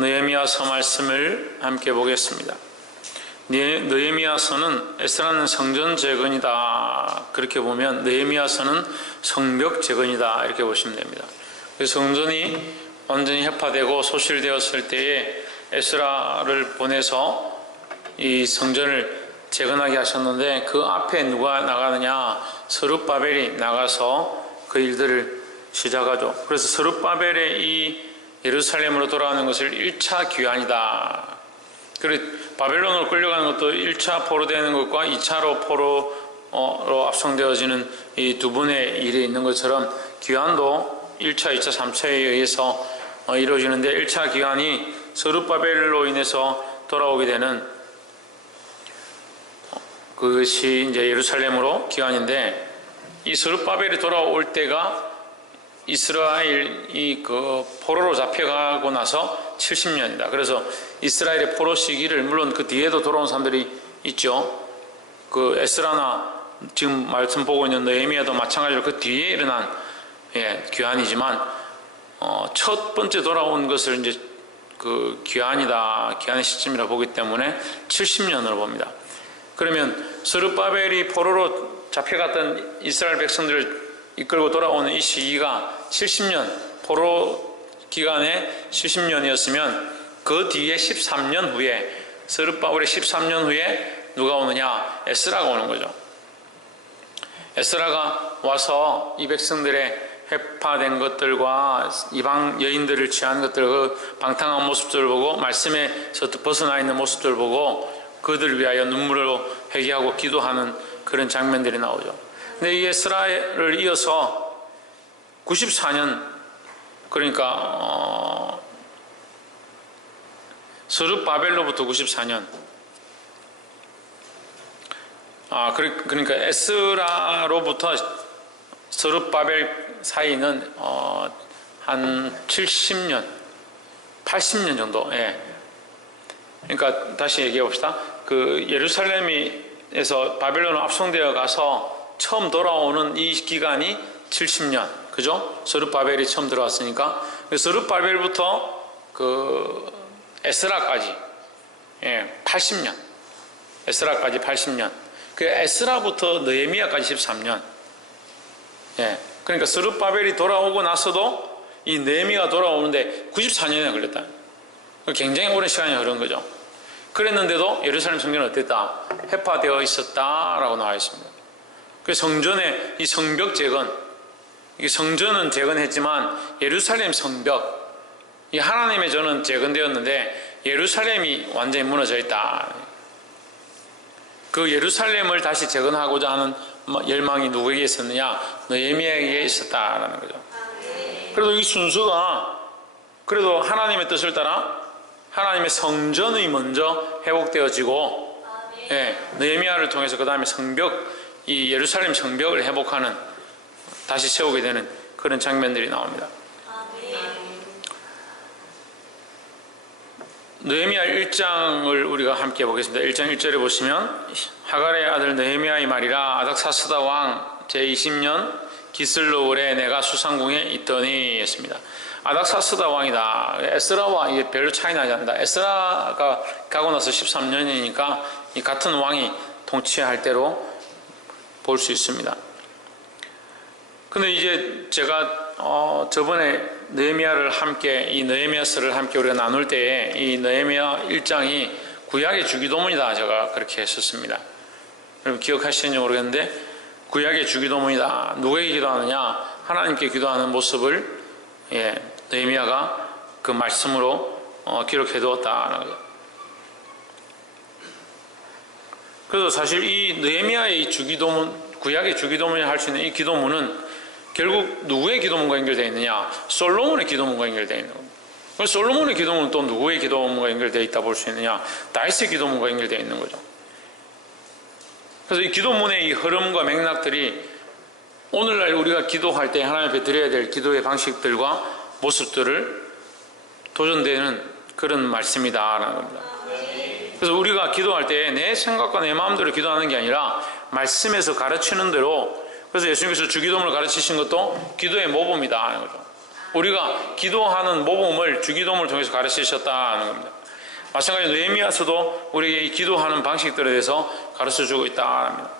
느헤미야서 말씀을 함께 보겠습니다. 느헤미야서는 에스라는 성전 재건이다, 그렇게 보면 느헤미야서는 성벽 재건이다, 이렇게 보시면 됩니다. 성전이 완전히 해파되고 소실되었을 때에 에스라를 보내서 이 성전을 재건하게 하셨는데, 그 앞에 누가 나가느냐? 스룹바벨이 나가서 그 일들을 시작하죠. 그래서 스룹바벨의 이 예루살렘으로 돌아가는 것을 1차 귀환이다. 그리고 바벨론으로 끌려가는 것도 1차 포로되는 것과 2차로 포로로 압송되어지는 이 두 분의 일이 있는 것처럼, 귀환도 1차, 2차, 3차에 의해서 이루어지는데, 1차 귀환이 스룹바벨로 인해서 돌아오게 되는 그것이 이제 예루살렘으로 귀환인데, 이 스룹바벨이 돌아올 때가 이스라엘이 그 포로로 잡혀가고 나서 70년이다. 그래서 이스라엘의 포로 시기를, 물론 그 뒤에도 돌아온 사람들이 있죠. 그 에스라나 지금 말씀 보고 있는 느헤미야도 마찬가지로 그 뒤에 일어난 귀환이지만, 첫 번째 돌아온 것을 이제 그 귀환이다, 귀환의 시점이라 보기 때문에 70년으로 봅니다. 그러면 스룹바벨이 포로로 잡혀갔던 이스라엘 백성들을 이끌고 돌아오는 이 시기가 70년, 포로 기간에 70년이었으면 그 뒤에 13년 후에, 스룹바벨의 13년 후에 누가 오느냐? 에스라가 오는 거죠. 에스라가 와서 이 백성들의 회파된 것들과 이방 여인들을 취한 것들, 그 방탕한 모습들을 보고, 말씀에서 벗어나 있는 모습들을 보고 그들을 위하여 눈물로 회개하고 기도하는 그런 장면들이 나오죠. 근데 이 에스라를 이어서 94년, 그러니까 스룹바벨로부터 94년, 그러니까 에스라로부터 스룹바벨 사이는 한 70년, 80년 정도. 그러니까 다시 얘기해 봅시다. 그 예루살렘에서 바벨론으로 압송되어 가서 처음 돌아오는 이 기간이 70년, 그죠? 스룹바벨이 처음 들어왔으니까. 스룹바벨부터 그 에스라까지 80년, 에스라까지 80년. 그 에스라부터 느헤미야까지 13년. 그러니까 스룹바벨이 돌아오고 나서도 이 느헤미야가 돌아오는데 94년이 걸렸다. 굉장히 오랜 시간이 흐른 거죠. 그랬는데도 예루살렘 성전은 어땠다? 해파되어 있었다라고 나와 있습니다. 그 성전의 이 성벽 재건, 이 성전은 재건했지만 예루살렘 성벽, 이 하나님의 전은 재건되었는데 예루살렘이 완전히 무너져 있다. 그 예루살렘을 다시 재건하고자 하는 열망이 누구에게 있었느냐? 느헤미야에게 있었다라는 거죠. 그래도 이 순서가 그래도 하나님의 뜻을 따라 하나님의 성전이 먼저 회복되어지고, 느헤미야를 통해서 그 다음에 성벽, 이 예루살렘 성벽을 회복하는, 다시 세우게 되는 그런 장면들이 나옵니다. 느헤미야 1장을 우리가 함께 보겠습니다. 1장 1절에 보시면, 하갈의 아들 느헤미야의 말이라, 아닥사스다 왕 제20년 기슬로울에 내가 수상궁에 있더니 했습니다. 아닥사스다 왕이다. 에스라와 이게 별로 차이 나지 않는다. 에스라가 가고 나서 13년이니까 이 같은 왕이 통치할 때로 볼 수 있습니다. 근데 이제 제가 저번에 느헤미야를 함께, 이 느헤미야서를 함께 우리가 나눌 때에 이 느헤미야 1장이 구약의 주기도문이다, 제가 그렇게 했었습니다. 여러분 기억하시는지 모르겠는데, 구약의 주기도문이다. 누구에게 기도하느냐? 하나님께 기도하는 모습을 느헤미야가 그 말씀으로 기록해 두었다는 거죠. 그래서 사실 이 느헤미야의 이 주기도문, 구약의 주기도문이 할 수 있는 이 기도문은 결국 누구의 기도문과 연결되어 있느냐? 솔로몬의 기도문과 연결되어 있는 겁니다. 솔로몬의 기도문은 또 누구의 기도문과 연결되어 있다 볼 수 있느냐? 다윗의 기도문과 연결되어 있는 거죠. 그래서 이 기도문의 이 흐름과 맥락들이 오늘날 우리가 기도할 때 하나님 앞에 드려야 될 기도의 방식들과 모습들을 도전되는 그런 말씀이다라는 겁니다. 그래서 우리가 기도할 때 내 생각과 내 마음대로 기도하는 게 아니라 말씀에서 가르치는 대로, 그래서 예수님께서 주기도문을 가르치신 것도 기도의 모범이다 하는 거죠. 우리가 기도하는 모범을 주기도문을 통해서 가르치셨다는 겁니다. 마찬가지로 느헤미야서도 우리에게 이 기도하는 방식들에 대해서 가르쳐주고 있다는 겁니다.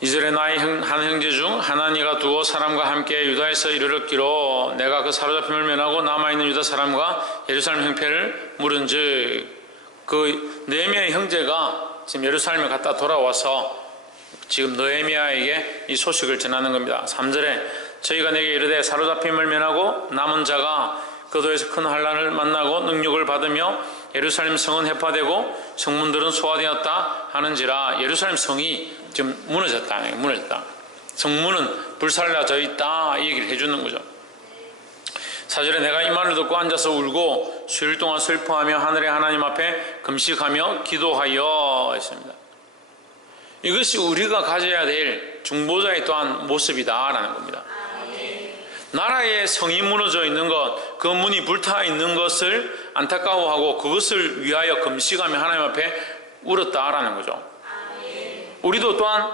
이스라엘 나의 한 형제 중 하나니가 두어 사람과 함께 유다에서 이르렀기로 내가 그 사로잡힘을 면하고 남아있는 유다 사람과 예루살렘 형편을 물은즉 그 느헤미야의 형제가 지금 예루살렘에 갔다 돌아와서 지금 느헤미야에게 이 소식을 전하는 겁니다. 3절에 저희가 내게 이르되 사로잡힘을 면하고 남은 자가 그도에서 큰 환난을 만나고 능력을 받으며 예루살렘 성은 해파되고 성문들은 소화되었다 하는지라. 예루살렘 성이 지금 무너졌다. 성문은 불살라져 있다 이 얘기를 해주는 거죠. 4절에 내가 이 말을 듣고 앉아서 울고 수일 동안 슬퍼하며 하늘의 하나님 앞에 금식하며 기도하여 했습니다. 이것이 우리가 가져야 될 중보자의 또한 모습이다라는 겁니다. 나라의 성이 무너져 있는 것, 그 문이 불타 있는 것을 안타까워하고 그것을 위하여 금식하며 하나님 앞에 울었다라는 거죠. 우리도 또한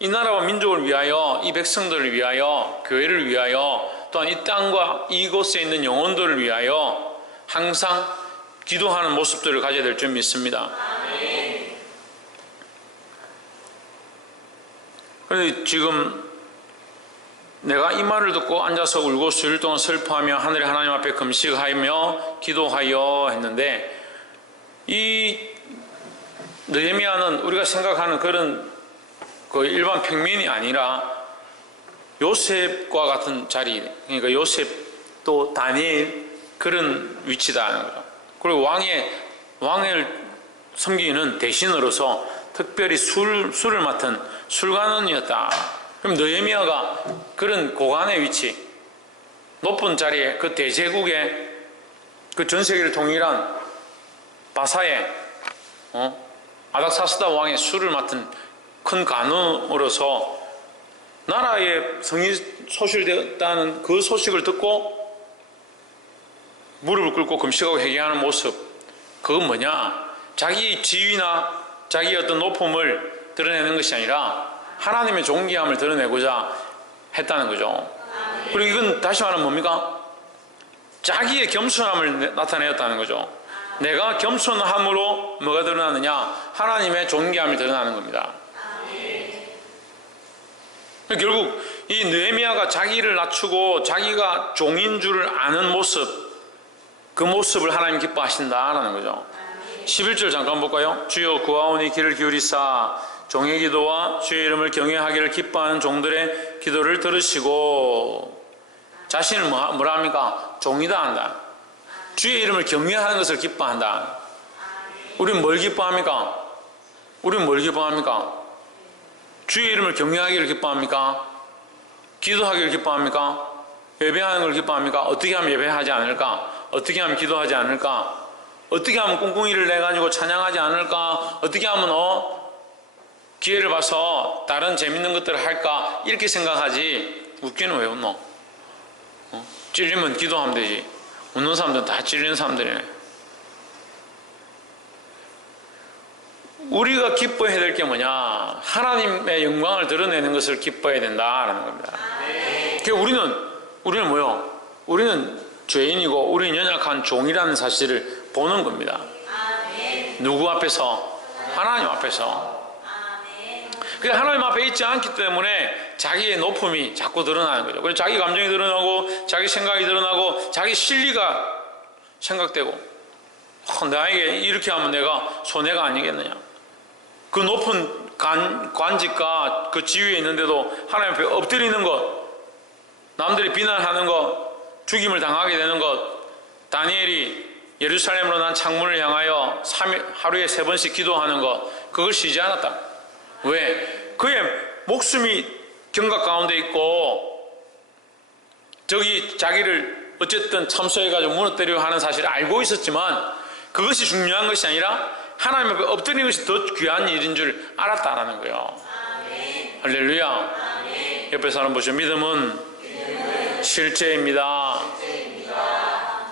이 나라와 민족을 위하여, 이 백성들을 위하여, 교회를 위하여, 또한 이 땅과 이곳에 있는 영혼들을 위하여 항상 기도하는 모습들을 가져야 될 줄 믿습니다. 그런데 지금 내가 이 말을 듣고 앉아서 울고 수일 동안 슬퍼하며 하늘의 하나님 앞에 금식하며 기도하여 했는데, 이 느헤미야는 우리가 생각하는 그런 그 일반 평민이 아니라 요셉과 같은 자리, 그러니까 요셉 또 다니엘 그런 위치다는 거죠. 그리고 왕을 섬기는 대신으로서 특별히 술을 맡은 술관원이었다. 그럼 느헤미야가 그런 고관의 위치, 높은 자리에 그 대제국의 그 전 세계를 통일한 바사의 아닥사스다 왕의 술을 맡은 큰 관원으로서 나라의 성이 소실되었다는 그 소식을 듣고 무릎을 꿇고 금식하고 회개하는 모습, 그건 뭐냐? 자기 지위나 자기의 어떤 높음을 드러내는 것이 아니라 하나님의 존귀함을 드러내고자 했다는 거죠. 그리고 이건 다시 말하면 뭡니까? 자기의 겸손함을 나타내었다는 거죠. 내가 겸손함으로 뭐가 드러나느냐? 하나님의 존귀함이 드러나는 겁니다. 결국 이 느헤미야가 자기를 낮추고 자기가 종인 줄을 아는 모습, 그 모습을 하나님 기뻐하신다라는 거죠. 11절 잠깐 볼까요? 주여 구하오니 귀를 기울이사 종의 기도와 주의 이름을 경외하기를 기뻐하는 종들의 기도를 들으시고. 자신을 뭐라 합니까? 종이다 한다. 주의 이름을 경외하는 것을 기뻐한다. 우리는 뭘 기뻐합니까? 주의 이름을 경외하기를 기뻐합니까? 기도하기를 기뻐합니까? 예배하는 걸 기뻐합니까? 어떻게 하면 예배하지 않을까? 어떻게 하면 기도하지 않을까? 어떻게 하면 꿍꿍이를 내가지고 찬양하지 않을까? 어떻게 하면 기회를 봐서 다른 재밌는 것들을 할까? 이렇게 생각하지. 웃기는 왜 웃노? 찔리면 기도하면 되지. 웃는 사람들은 다 찔리는 사람들이네. 우리가 기뻐해야 될 게 뭐냐? 하나님의 영광을 드러내는 것을 기뻐해야 된다라는 겁니다. 우리는 뭐요? 우리는 죄인이고 우리는 연약한 종이라는 사실을 보는 겁니다. 누구 앞에서? 하나님 앞에서. 그래서 하나님 앞에 있지 않기 때문에 자기의 높음이 자꾸 드러나는 거죠. 그래서 자기 감정이 드러나고 자기 생각이 드러나고 자기 실리가 생각되고, 나에게 이렇게 하면 내가 손해가 아니겠느냐. 그 높은 관직과 그 지위에 있는데도 하나님 앞에 엎드리는 것, 남들이 비난하는 것, 죽임을 당하게 되는 것, 다니엘이 예루살렘으로 난 창문을 향하여 하루에 3번씩 기도하는 것, 그걸 쉬지 않았다. 왜? 그의 목숨이 경각 가운데 있고 저기 자기를 어쨌든 참소해가지고 무너뜨리려 하는 사실을 알고 있었지만 그것이 중요한 것이 아니라 하나님 앞에 엎드리는 것이 더 귀한 일인 줄 알았다라는 거예요. 할렐루야. 옆에 사람 보시죠. 믿음은 실제입니다.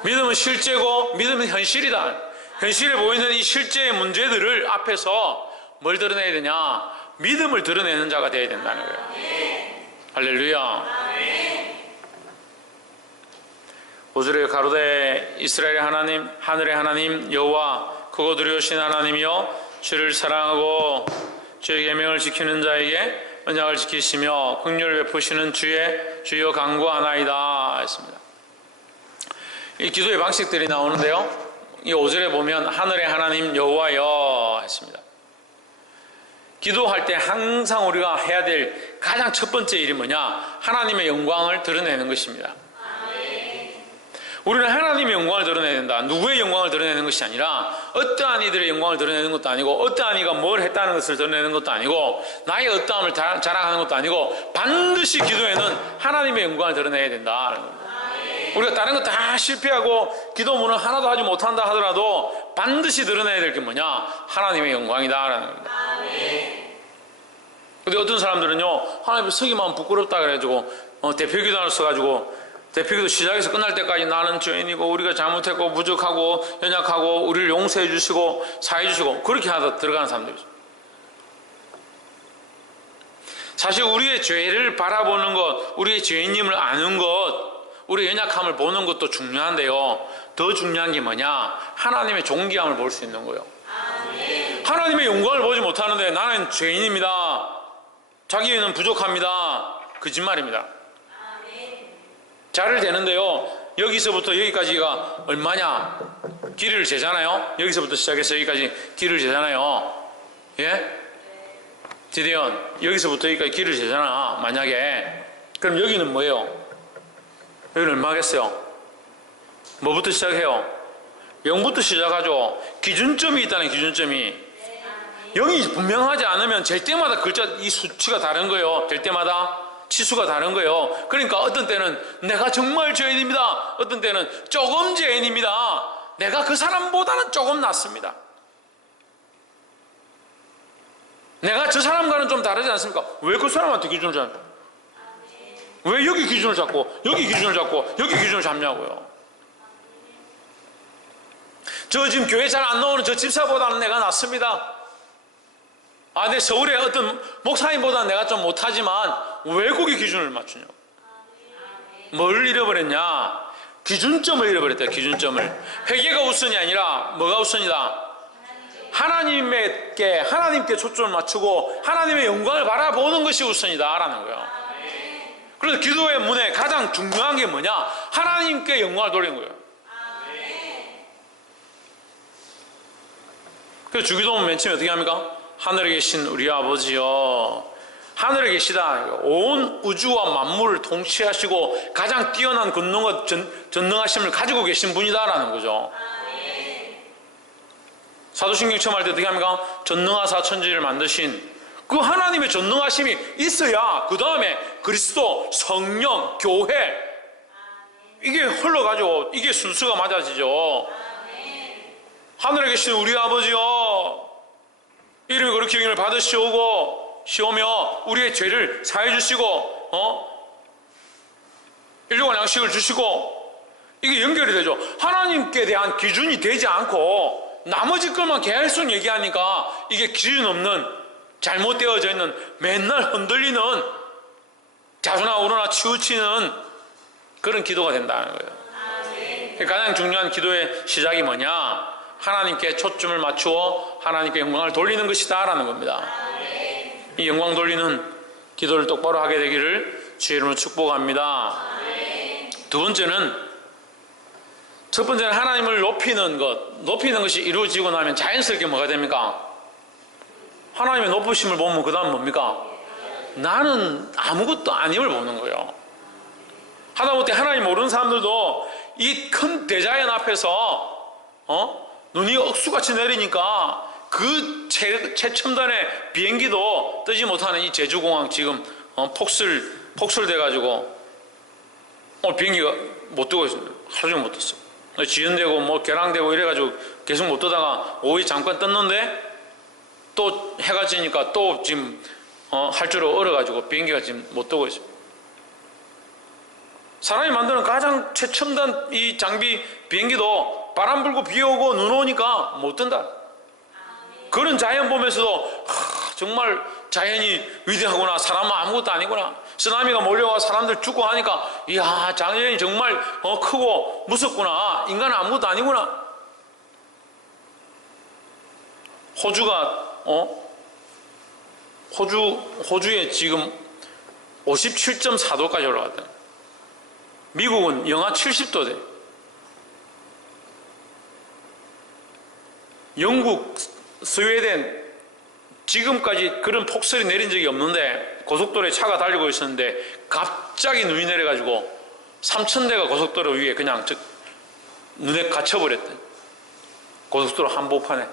믿음은 실제고 믿음은 현실이다. 현실에 보이는 이 실제의 문제들을 앞에서 뭘 드러내야 되냐? 믿음을 드러내는 자가 되어야 된다는 거예요. 할렐루야. 5절에 가로되 이스라엘의 하나님 하늘의 하나님 여호와 크고 두려우신 하나님이여 주를 사랑하고 주의 계명을 지키는 자에게 언약을 지키시며 긍휼을 베푸시는 주여 간구하나이다 했습니다. 이 기도의 방식들이 나오는데요, 이 5절에 보면 하늘의 하나님 여호와여 했습니다. 기도할 때 항상 우리가 해야 될 가장 첫 번째 일이 뭐냐? 하나님의 영광을 드러내는 것입니다. 우리는 하나님의 영광을 드러내야 된다. 누구의 영광을 드러내는 것이 아니라 어떠한 이들의 영광을 드러내는 것도 아니고 어떠한 이가 뭘 했다는 것을 드러내는 것도 아니고 나의 어떠함을 자랑하는 것도 아니고 반드시 기도에는 하나님의 영광을 드러내야 된다. 우리가 다른 거 다 실패하고 기도문을 하나도 하지 못한다 하더라도 반드시 드러내야 될 게 뭐냐? 하나님의 영광이다라는 겁니다. 근데 어떤 사람들은요, 하나님 서기만 부끄럽다 그래가지고 대표기도를 써가지고 대표기도 시작해서 끝날 때까지 나는 죄인이고 우리가 잘못했고 부족하고 연약하고 우리를 용서해 주시고 사해 주시고 그렇게 하다 들어가는 사람들이죠. 사실 우리의 죄를 바라보는 것, 우리의 죄인임을 아는 것, 우리의 연약함을 보는 것도 중요한데요, 더 중요한 게 뭐냐? 하나님의 존귀함을 볼 수 있는 거예요. 하나님의 영광을 보지 못하는데 나는 죄인입니다, 자기는 부족합니다, 거짓말입니다. 잘을 되는데요, 여기서부터 여기까지가 얼마냐? 길이를 재잖아요. 여기서부터 시작해서 여기까지 길이를 재잖아요. 예? 디데온, 여기서부터 여기까지 길이를 재잖아. 만약에 그럼 여기는 뭐예요? 여기는 얼마겠어요? 뭐부터 시작해요? 0부터 시작하죠. 기준점이 있다는 기준점이. 0이 분명하지 않으면 될 때마다 글자 이 수치가 다른 거예요. 될 때마다 치수가 다른 거예요. 그러니까 어떤 때는 내가 정말 죄인입니다, 어떤 때는 조금 죄인입니다, 내가 그 사람보다는 조금 낫습니다, 내가 저 사람과는 좀 다르지 않습니까? 왜 그 사람한테 기준을 잡냐? 왜 여기 기준을 잡고 여기 기준을 잡고 여기 기준을 잡냐고요. 저 지금 교회 잘 안 나오는 저 집사보다는 내가 낫습니다. 내 서울의 어떤 목사님보다는 내가 좀 못하지만 왜 거기 기준을 맞추냐고. 뭘 잃어버렸냐? 기준점을 잃어버렸다. 기준점을. 회개가 우선이 아니라 뭐가 우선이다? 하나님께 초점을 맞추고 하나님의 영광을 바라보는 것이 우선이다 라는 거예요. 그래서 기도의 문에 가장 중요한 게 뭐냐? 하나님께 영광을 돌리는 거예요. 그래서 주기도문 맨 처음에 어떻게 합니까? 하늘에 계신 우리 아버지여, 하늘에 계시다. 온 우주와 만물을 통치하시고 가장 뛰어난 권능과 전능하심을 가지고 계신 분이다라는 거죠. 사도신경 처음 할 때 어떻게 합니까? 전능하사 천지를 만드신 그 하나님의 전능하심이 있어야 그 다음에 그리스도, 성령, 교회 이게 흘러가지고 이게 순서가 맞아지죠. 하늘에 계신 우리 아버지여, 이름이 그렇게 영임을 받으시오며 우리의 죄를 사해 주시고 일용할 양식을 주시고, 이게 연결이 되죠. 하나님께 대한 기준이 되지 않고 나머지 것만 계속 얘기하니까 이게 기준 없는, 잘못되어져 있는, 맨날 흔들리는, 자주나 우러나 치우치는 그런 기도가 된다는 거예요. 가장 중요한 기도의 시작이 뭐냐? 하나님께 초점을 맞추어 하나님께 영광을 돌리는 것이다 라는 겁니다. 이 영광 돌리는 기도를 똑바로 하게 되기를 주의 이름으로 축복합니다. 두 번째는, 첫 번째는 하나님을 높이는 것이 이루어지고 나면 자연스럽게 뭐가 됩니까? 하나님의 높으심을 보면 그 다음 뭡니까? 나는 아무것도 아님을 보는 거예요. 하다못해 하나님 모르는 사람들도 이 큰 대자연 앞에서 눈이 억수같이 내리니까 그 최첨단의 비행기도 뜨지 못하는 이 제주공항 지금 폭설돼가지고 비행기가 못 뜨고 있어요. 하루 종일 못 떴어. 지연되고 결항되고 이래가지고 계속 못 뜨다가 오후에 잠깐 떴는데 또 해가 지니까 또 지금 활주로 얼어가지고 비행기가 지금 못 뜨고 있어요. 사람이 만드는 가장 최첨단 이 장비 비행기도 바람 불고 비 오고 눈 오니까 못 뜬다. 그런 자연 보면서도 정말 자연이 위대하구나, 사람은 아무것도 아니구나, 쓰나미가 몰려와 사람들 죽고 하니까 이야 자연이 정말 크고 무섭구나. 인간은 아무것도 아니구나. 호주가 호주에 지금 57.4도까지 올라갔다. 미국은 영하 70도 돼. 영국, 스웨덴 지금까지 그런 폭설이 내린 적이 없는데 고속도로에 차가 달리고 있었는데 갑자기 눈이 내려가지고 3,000대가 고속도로 위에 그냥 눈에 갇혀버렸대. 고속도로 한복판에.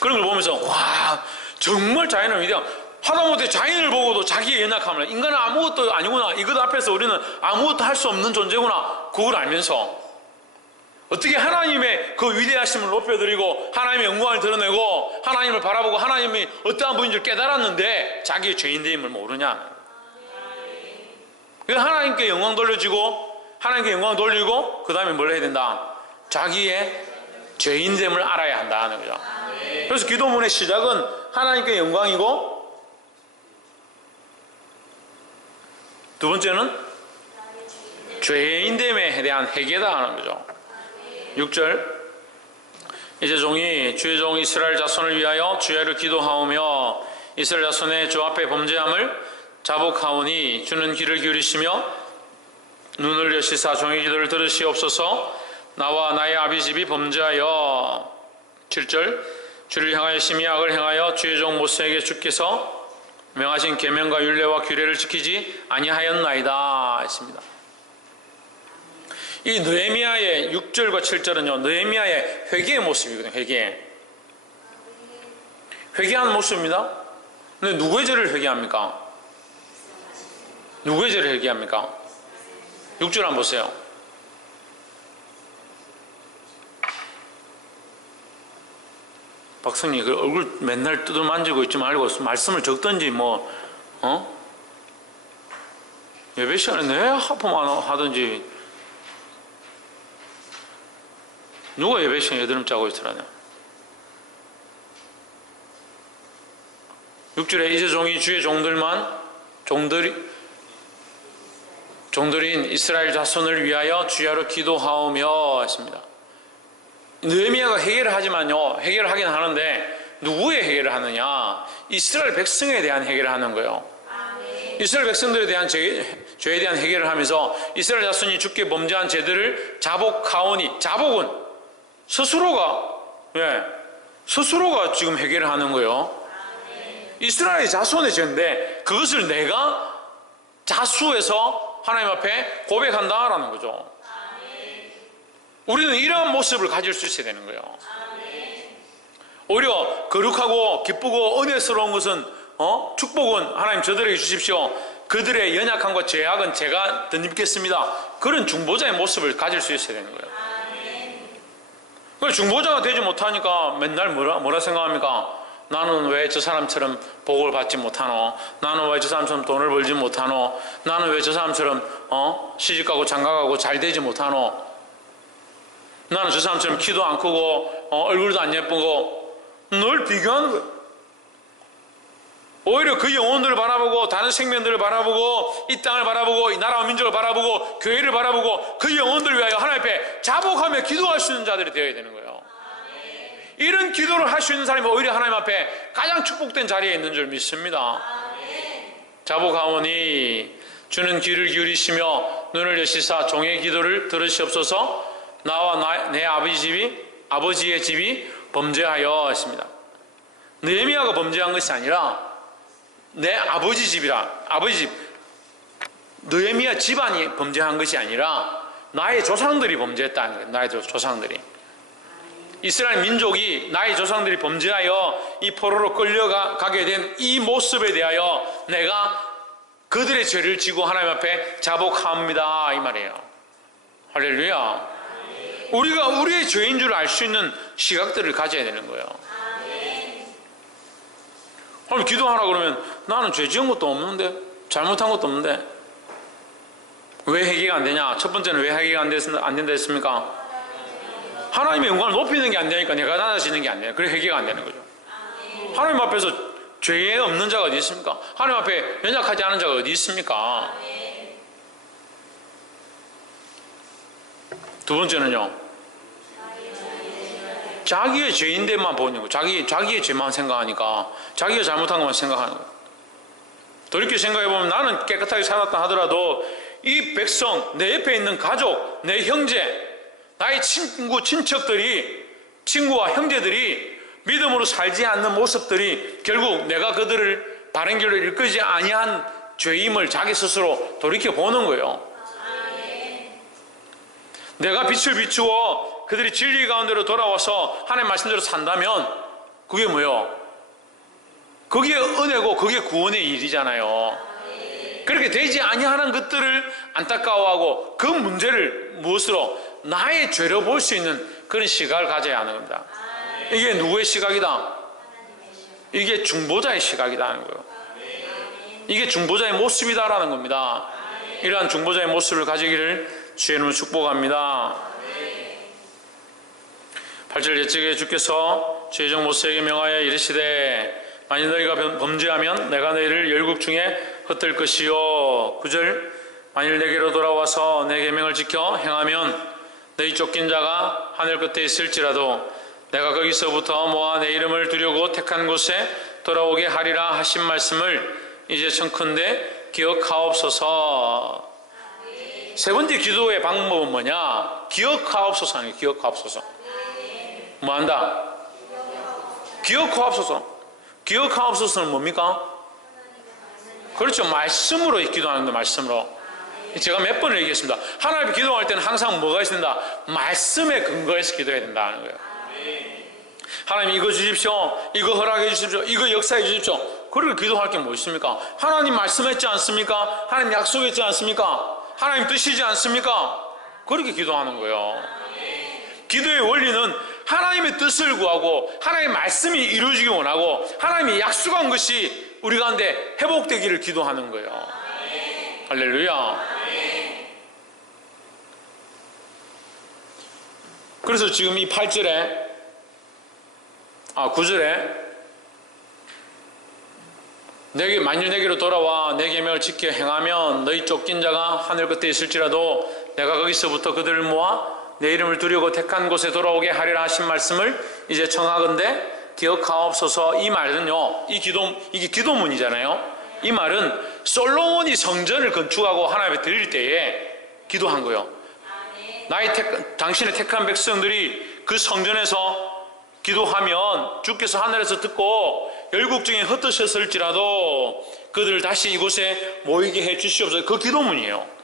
그런 걸 보면서 와 정말 자연은 위대한. 하다못해 자연을 보고도 자기의 연약함을, 인간은 아무것도 아니구나, 이것 앞에서 우리는 아무것도 할 수 없는 존재구나, 그걸 알면서 어떻게 하나님의 그 위대하심을 높여드리고 하나님의 영광을 드러내고 하나님을 바라보고 하나님이 어떠한 분인 줄 깨달았는데 자기의 죄인됨을 모르냐. 하나님께 영광 돌려주고 하나님께 영광 돌리고 그 다음에 뭘 해야 된다? 자기의 죄인됨을 알아야 한다는 거죠. 그래서 기도문의 시작은 하나님께 영광이고 두 번째는 죄인됨에 대한 회개다 하는 거죠. 6절 이제 종이 주의 종 이스라엘 자손을 위하여 주야를 기도하오며 이스라엘 자손의 주 앞에 범죄함을 자복하오니 주는 귀를 기울이시며 눈을 여시사 종의 기도를 들으시옵소서. 나와 나의 아비 집이 범죄하여 7절 주를 향하여 심히 악을 행하여 주의 종 모세에게 주께서 명하신 계명과 율례와 규례를 지키지 아니하였나이다 했습니다. 이 느헤미야의 6절과 7절은요 느헤미야의 회개의 모습이거든요. 회개하는 모습입니다. 근데 누구의 죄를 회개합니까? 누구의 죄를 회개합니까? 6절 한번 보세요. 박성님 그 얼굴 맨날 뜯어만지고 있지 말고 말씀을 적든지 예배 시간에 내 하품만 하든지. 누가 예배 시간에 여드름 짜고 있으라냐. 6절에 이제 종이 주의 종들인 이스라엘 자손을 위하여 주야로 기도하오며 했습니다. 느헤미야가 회개를 하지만요, 회개를 하긴 하는데 누구의 회개를 하느냐? 이스라엘 백성에 대한 회개를 하는 거예요. 이스라엘 백성들에 대한 죄에 대한 회개를 하면서 이스라엘 자손이 주께 범죄한 죄들을 자복하오니, 자복은 스스로가 지금 회개를 하는 거예요. 이스라엘 자손의 죄인데 그것을 내가 자수해서 하나님 앞에 고백한다라는 거죠. 우리는 이러한 모습을 가질 수 있어야 되는 거예요. 오히려 거룩하고 기쁘고 은혜스러운 것은 축복은 하나님 저들에게 주십시오. 그들의 연약함과 죄악은 제가 덧입겠습니다. 그런 중보자의 모습을 가질 수 있어야 되는 거예요. 중보자가 되지 못하니까 맨날 뭐라 생각합니까? 나는 왜 저 사람처럼 복을 받지 못하노? 나는 왜 저 사람처럼 돈을 벌지 못하노? 나는 왜 저 사람처럼 시집가고 장가가고 잘 되지 못하노? 나는 저 사람처럼 키도 안 크고 얼굴도 안 예쁘고 늘 비교하는 거예요. 오히려 그 영혼들을 바라보고 다른 생명들을 바라보고 이 땅을 바라보고 이 나라와 민족을 바라보고 교회를 바라보고 그 영혼들을 위하여 하나님 앞에 자복하며 기도할 수 있는 자들이 되어야 되는 거예요. 이런 기도를 할 수 있는 사람이 오히려 하나님 앞에 가장 축복된 자리에 있는 줄 믿습니다. 자복하오니 주는 귀를 기울이시며 눈을 여시사 종의 기도를 들으시옵소서. 나와 내 아버지의 집이 범죄하여 했습니다. 느헤미야가 범죄한 것이 아니라 내 아버지 집이라, 아버지 집, 느헤미야 집안이 범죄한 것이 아니라 나의 조상들이 범죄했다는 거예요. 나의 조상들이. 이스라엘 민족이 나의 조상들이 범죄하여 이 포로로 끌려가게 된 이 모습에 대하여 내가 그들의 죄를 지고 하나님 앞에 자복합니다 이 말이에요. 할렐루야. 우리가 우리의 죄인 줄 알 수 있는 시각들을 가져야 되는 거예요. 그럼 기도하라 그러면 나는 죄 지은 것도 없는데 잘못한 것도 없는데 왜 회개가 안 되냐? 첫 번째는 왜 회개가 안 된다 했습니까? 하나님의 영광을 높이는 게 안 되니까 내가 낮아지는 게 안 돼요. 그래 회개가 안 되는 거죠. 하나님 앞에서 죄에 없는 자가 어디 있습니까? 하나님 앞에 연약하지 않은 자가 어디 있습니까? 두 번째는요, 자기의 죄인데만 보는 거. 자기의 죄만 생각하니까 자기가 잘못한 것만 생각하는 거예요. 돌이켜 생각해보면 나는 깨끗하게 살았다 하더라도 이 백성, 내 옆에 있는 가족, 내 형제, 나의 친척들이, 친구와 형제들이 믿음으로 살지 않는 모습들이 결국 내가 그들을 바른 길로 이끌지 아니한 죄임을 자기 스스로 돌이켜 보는 거예요. 내가 빛을 비추어 그들이 진리 가운데로 돌아와서 하나님 말씀대로 산다면 그게 뭐예요? 그게 은혜고 그게 구원의 일이잖아요. 그렇게 되지 아니하는 것들을 안타까워하고 그 문제를 무엇으로? 나의 죄로 볼 수 있는 그런 시각을 가져야 하는 겁니다. 이게 누구의 시각이다? 이게 중보자의 시각이다 하는 거예요. 이게 중보자의 모습이다라는 겁니다. 이러한 중보자의 모습을 가지기를 주의 이름으로 축복합니다. 8절 예측에 주께서 죄종 모세에게 명하여 이르시되 만일 너희가 범죄하면 내가 너희를 열국 중에 흩을 것이요. 9절 만일 내게로 돌아와서 내 계명을 지켜 행하면 너희 쫓긴 자가 하늘 끝에 있을지라도 내가 거기서부터 모아 내 이름을 두려고 택한 곳에 돌아오게 하리라 하신 말씀을 이제 청컨대 기억하옵소서. 세 번째 기도의 방법은 뭐냐? 기억하옵소서 아니에요. 기억하옵소서. 뭐 한다? 기억하옵소서. 기억하옵소서는 뭡니까? 그렇죠. 말씀으로 기도하는 거, 말씀으로. 제가 몇 번을 얘기했습니다. 하나님 기도할 때는 항상 뭐가 있어야 된다? 말씀에 근거해서 기도해야 된다는 거예요. 하나님 이거 주십시오. 이거 허락해 주십시오. 이거 역사해 주십시오. 그렇게 기도할 게 뭐 있습니까? 하나님 말씀했지 않습니까? 하나님 약속했지 않습니까? 하나님 뜻이지 않습니까? 그렇게 기도하는 거예요. 기도의 원리는 하나님의 뜻을 구하고 하나님의 말씀이 이루어지기 원하고 하나님이 약속한 것이 우리 가운데 회복되기를 기도하는 거예요. 할렐루야. 그래서 지금 이 8절에 9절에 만일 내게로 돌아와 내 계명을 지켜 행하면 너희 쫓긴 자가 하늘 끝에 있을지라도 내가 거기서부터 그들을 모아 내 이름을 두려고 택한 곳에 돌아오게 하리라 하신 말씀을 이제 청하건대 기억하옵소서. 이 말은요, 이게 기도문이잖아요. 이 말은 솔로몬이 성전을 건축하고 하나님 앞에 드릴 때에 기도한 거예요. 당신의 택한 백성들이 그 성전에서 기도하면 주께서 하늘에서 듣고 열국 중에 흩으셨을지라도 그들을 다시 이곳에 모이게 해 주시옵소서. 그 기도문이에요.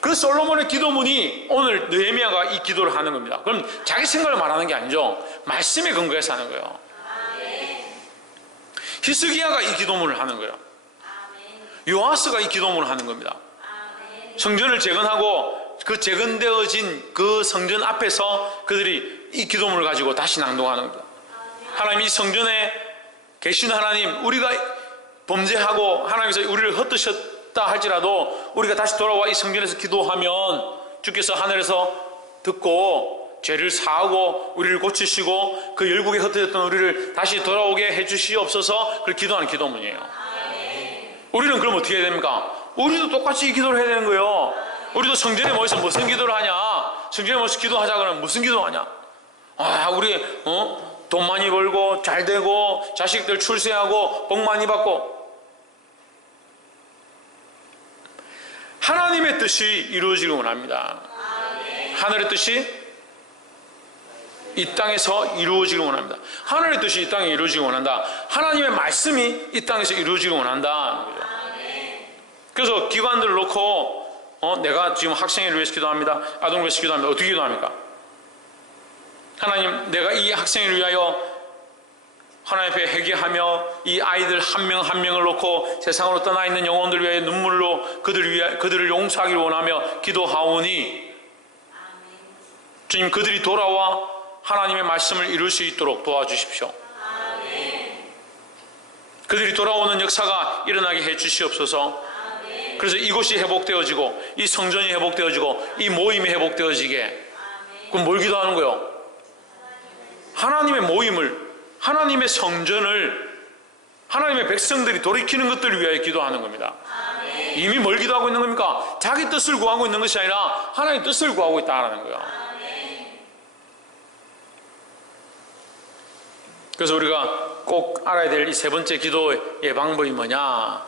그 솔로몬의 기도문이 오늘 느헤미야가 이 기도를 하는 겁니다. 그럼 자기 생각을 말하는 게 아니죠. 말씀에 근거해서 하는 거예요. 히스기야가 이 기도문을 하는 거예요. 요아스가 이 기도문을 하는 겁니다. 성전을 재건하고 그 재건되어진 그 성전 앞에서 그들이 이 기도문을 가지고 다시 낭독하는 겁니다. 하나님, 이 성전에 계신 하나님, 우리가 범죄하고 하나님께서 우리를 흩으셨다 할지라도 우리가 다시 돌아와 이 성전에서 기도하면 주께서 하늘에서 듣고 죄를 사하고 우리를 고치시고 그 열국에 흩어졌던 우리를 다시 돌아오게 해주시옵소서. 그걸 기도하는 기도문이에요. 우리는 그럼 어떻게 해야 됩니까? 우리도 똑같이 이 기도를 해야 되는 거예요. 우리도 성전에 모여서 무슨 기도를 하냐? 성전에 모여서 기도하자 그러면 무슨 기도하냐? 우리 돈 많이 벌고 잘 되고 자식들 출세하고 복 많이 받고. 하나님의 뜻이 이루어지길 원합니다. 하늘의 뜻이 이 땅에서 이루어지길 원합니다. 하늘의 뜻이 이 땅에 이루어지길 원한다. 하나님의 말씀이 이 땅에서 이루어지길 원한다. 그래서 기관들을 놓고 내가 지금 학생회를 위해서 기도합니다. 아동을 위해서 기도합니다. 어떻게 기도합니까? 하나님, 내가 이 학생회를 위하여 하나님 앞에 회개하며 이 아이들 한 명 한 명을 놓고 세상으로 떠나 있는 영혼들을 위하여 눈물로 그들을 용서하기를 원하며 기도하오니 주님, 그들이 돌아와 하나님의 말씀을 이룰 수 있도록 도와주십시오. 그들이 돌아오는 역사가 일어나게 해 주시옵소서. 그래서 이곳이 회복되어지고 이 성전이 회복되어지고 이 모임이 회복되어지게. 그럼 뭘 기도하는 거예요? 하나님의 모임을, 하나님의 성전을 하나님의 백성들이 돌이키는 것들을 위하여 기도하는 겁니다. 이미 뭘 기도하고 있는 겁니까? 자기 뜻을 구하고 있는 것이 아니라 하나님의 뜻을 구하고 있다는 거예요. 그래서 우리가 꼭 알아야 될 이 세 번째 기도의 방법이 뭐냐?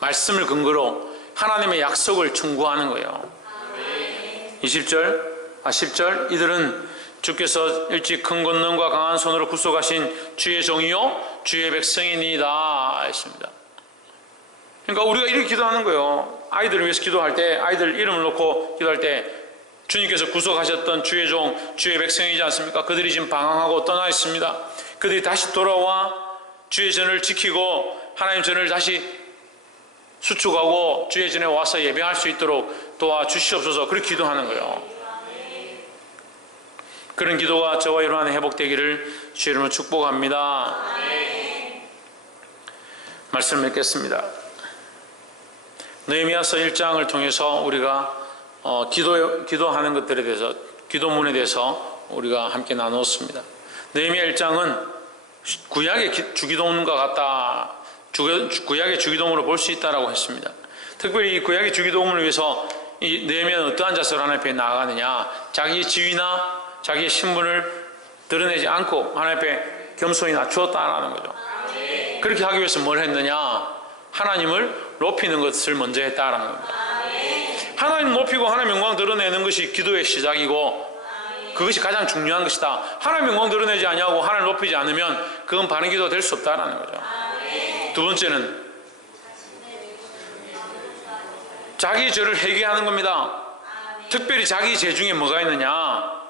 말씀을 근거로 하나님의 약속을 청구하는 거예요. 10절 이들은 주께서 일찍 큰 권능과 강한 손으로 구속하신 주의 종이요 주의 백성이니이다 했습니다. 그러니까 우리가 이렇게 기도하는 거예요. 아이들을 위해서 기도할 때, 아이들 이름을 놓고 기도할 때 주님께서 구속하셨던 주의 종, 주의 백성이지 않습니까? 그들이 지금 방황하고 떠나 있습니다. 그들이 다시 돌아와 주의 전을 지키고 하나님 전을 다시 수축하고 주의 전에 와서 예배할 수 있도록 도와주시옵소서. 그렇게 기도하는 거예요. 그런 기도가 저와 여러분 안에 회복되기를 주의 이름으로 축복합니다. 말씀을 맺겠습니다. 느헤미야서 1장을 통해서 우리가 기도하는 것들에 대해서, 기도문에 대해서 우리가 함께 나누었습니다. 느헤미야 1장은 구약의 주기도문과 같다, 구약의 주기도문으로 볼 수 있다라고 했습니다. 특별히 이 구약의 주기도문을 위해서 이 느헤미야는 어떠한 자세로 하나님 앞에 나아가느냐? 자기의 지위나 자기의 신분을 드러내지 않고 하나님 앞에 겸손히 낮추었다라는 거죠. 그렇게 하기 위해서 뭘 했느냐? 하나님을 높이는 것을 먼저 했다라는 겁니다. 하나님 높이고 하나님 영광 드러내는 것이 기도의 시작이고 그것이 가장 중요한 것이다. 하나님 영광 드러내지 아니하고 하나님 높이지 않으면 그건 바른 기도가 될 수 없다라는 거죠. 두 번째는 자기 죄를 회개하는 겁니다. 특별히 자기 죄 중에 뭐가 있느냐?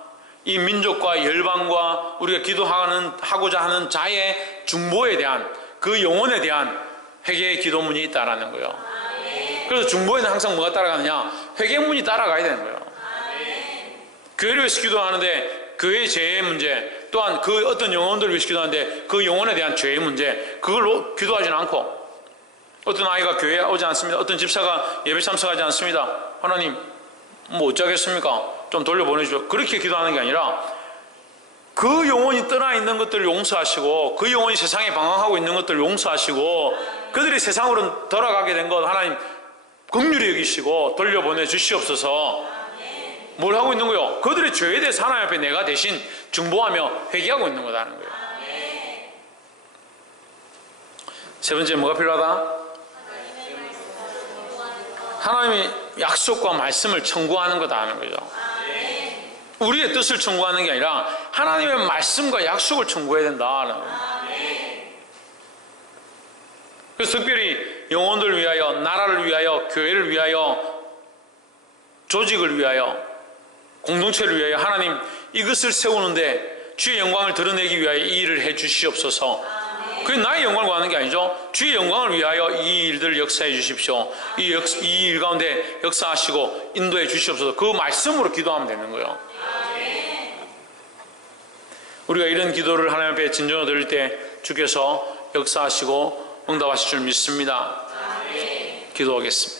이 민족과 열방과 우리가 기도하고자 하는 자의 중보에 대한, 그 영혼에 대한 회개의 기도문이 있다라는 거예요. 그래서 중보에는 항상 뭐가 따라가느냐? 회개문이 따라가야 되는 거예요. 교회를 위해서 기도하는데 그의 죄의 문제, 또한 그 어떤 영혼들을 위해서 기도하는데 그 영혼에 대한 죄의 문제, 그걸로 기도하지는 않고, 어떤 아이가 교회에 오지 않습니다. 어떤 집사가 예배 참석하지 않습니다. 하나님 뭐 어쩌겠습니까? 좀 돌려보내주죠. 그렇게 기도하는 게 아니라 그 영혼이 떠나 있는 것들을 용서하시고, 그 영혼이 세상에 방황하고 있는 것들을 용서하시고, 그들이 세상으로 돌아가게 된 것 하나님 긍휼히 여기시고 돌려보내 주시옵소서. 뭘 하고 있는 거예요? 그들의 죄에 대해서 하나님 앞에 내가 대신 중보하며 회개하고 있는 거다는 거예요. 세 번째 뭐가 필요하다? 하나님의 약속과 말씀을 청구하는 거다 하는 거죠. 우리의 뜻을 청구하는 게 아니라 하나님의 말씀과 약속을 청구해야 된다는 거예요. 그래서 특별히 영혼들을 위하여, 나라를 위하여, 교회를 위하여, 조직을 위하여, 공동체를 위하여 하나님 이것을 세우는데 주의 영광을 드러내기 위하여 이 일을 해 주시옵소서. 그게 나의 영광을 구하는 게 아니죠. 주의 영광을 위하여 이 일들을 역사해 주십시오. 이 일 가운데 역사하시고 인도해 주시옵소서. 그 말씀으로 기도하면 되는 거예요. 우리가 이런 기도를 하나님 앞에 진정으로 드릴 때 주께서 역사하시고 응답하실 줄 믿습니다. 기도하겠습니다.